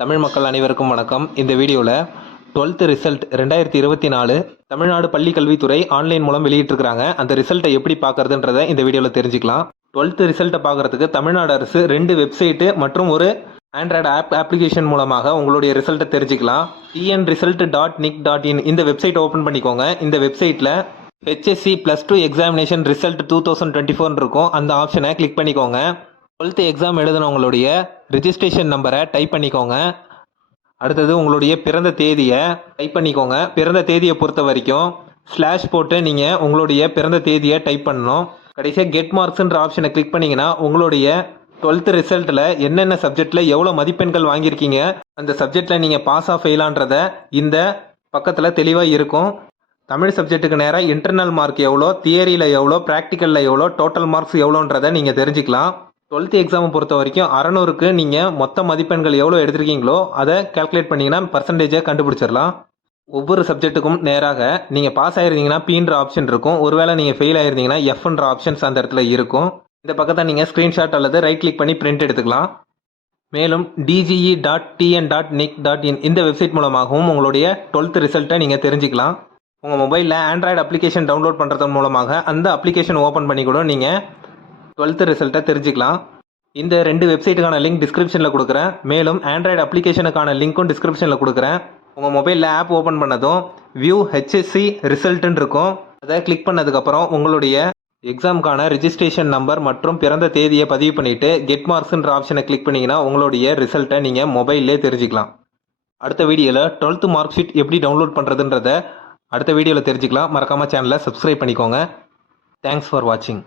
தமிழ் மக்கள் அனைவருக்கும் வணக்கம். இந்த வீடியோவில் டுவெல்த்து ரிசல்ட் ரெண்டாயிரத்தி இருபத்தி நாலு தமிழ்நாடு பள்ளி கல்வித்துறை ஆன்லைன் மூலம் வெளியிட்டிருக்கிறாங்க. அந்த ரிசல்ட்டை எப்படி பார்க்குறதுன்றதை இந்த வீடியோவில் தெரிஞ்சுக்கலாம். டுவெல்த்து ரிசல்ட்டை பார்க்குறதுக்கு தமிழ்நாடு அரசு ரெண்டு வெப்சைட்டு மற்றும் ஒரு ஆண்ட்ராய்டு ஆப் அப்ளிகேஷன் மூலமாக உங்களுடைய ரிசல்ட்டை தெரிஞ்சுக்கலாம். TN result dot nic dot in இந்த வெப்சைட் ஓப்பன் பண்ணிக்கோங்க. இந்த வெப்சைட்டில் HSC plus two examination result two thousand twenty four இருக்கும். அந்த ஆப்ஷனை கிளிக் பண்ணிக்கோங்க. டுவெல்த்து எக்ஸாம் எழுதினவங்களுடைய ரிஜிஸ்ட்ரேஷன் நம்பரை டைப் பண்ணிக்கோங்க. அடுத்தது உங்களுடைய பிறந்த தேதியை டைப் பண்ணிக்கோங்க. பிறந்த தேதியை பொறுத்த வரைக்கும் ஸ்லாஷ் போட்டு நீங்கள் உங்களுடைய பிறந்த தேதியை டைப் பண்ணணும். கடைசியாக கெட் மார்க்ஸ்ன்ற ஆப்ஷனை கிளிக் பண்ணிங்கன்னா உங்களுடைய டுவெல்த்து ரிசல்ட்டில் என்னென்ன சப்ஜெக்டில் எவ்வளோ மதிப்பெண்கள் வாங்கியிருக்கீங்க அந்த சப்ஜெக்டில் நீங்கள் பாஸ் ஆஃப் ஃபெயிலான்றத இந்த பக்கத்தில் தெளிவாக இருக்கும். தமிழ் சப்ஜெக்ட்டுக்கு நேராக இன்டர்னல் மார்க் எவ்வளோ தியரியில் எவ்வளோ ப்ராக்டிக்கலில் எவ்வளோ டோட்டல் மார்க்ஸ் எவ்வளோன்றதை நீங்கள் தெரிஞ்சுக்கலாம். டுவெல்த்து எக்ஸாமை பொறுத்த வரைக்கும் அறநூறுக்கு நீங்கள் மொத்த மதிப்பெண்கள் எவ்வளோ எடுத்திருக்கீங்களோ அதை கால்குலேட் பண்ணிங்கன்னா பர்சன்டேஜை கண்டுபிடிச்சிடலாம். ஒவ்வொரு சப்ஜெக்ட்டுக்கும் நேராக நீங்கள் பாஸ் ஆயிருந்தீங்கன்னா பீன்ற ஆப்ஷன் இருக்கும். ஒருவேளை நீங்கள் ஃபெயில் ஆயிருந்தீங்கன்னா எஃப்ன்ற ஆப்ஷன்ஸ் அந்த இடத்துல இருக்கும். இந்த பக்கத்தை நீங்கள் ஸ்க்ரீன்ஷாட் அல்லது ரைட் கிளிக் பண்ணி பிரிண்ட் எடுத்துக்கலாம். மேலும் DGE dot TN dot nic dot in இந்த வெப்சைட் மூலமாகவும் உங்களுடைய டுவெல்த் ரிசல்ட்டை நீங்கள் தெரிஞ்சுக்கலாம். உங்கள் மொபைலில் ஆண்ட்ராய்டு அப்ளிகேஷன் டவுன்லோட் பண்ணுறது மூலமாக அந்த அப்ளிகேஷன் ஓப்பன் பண்ணி கூட நீங்கள் டுவெல்த்து ரிசல்ட்டை தெரிஞ்சுக்கலாம். இந்த ரெண்டு வெப்சைட்டுக்கான லிங்க் டிஸ்கிரிப்ஷனில் கொடுக்குறேன். மேலும் ஆண்ட்ராய்டு அப்ளிகேஷனுக்கான லிங்க்கும் டிஸ்கிரிப்ஷனில் கொடுக்குறேன். உங்கள் மொபைலில் ஆப் ஓப்பன் பண்ணதும் வியூ ஹெச்எஸ்சி ரிசல்ட்டுன்னு இருக்கும். அதை கிளிக் பண்ணதுக்கப்புறம் உங்களுடைய எக்ஸாமுக்கான ரிஜிஸ்ட்ரேஷன் நம்பர் மற்றும் பிறந்த தேதியை பதிவு பண்ணிவிட்டு கெட் மார்க்ஸ்ன்ற ஆப்ஷனை கிளிக் பண்ணிங்கன்னா உங்களுடைய ரிசல்ட்டை நீங்கள் மொபைல்லே தெரிஞ்சுக்கலாம். அடுத்த வீடியோவில் டுவெல்த்து மார்க் ஷீட் எப்படி டவுன்லோட் பண்ணுறதுன்றத அடுத்த வீடியோவில் தெரிஞ்சுக்கலாம். மறக்காமல் சேனலை சப்ஸ்கிரைப் பண்ணிக்கோங்க. தேங்க்ஸ் ஃபார் வாட்சிங்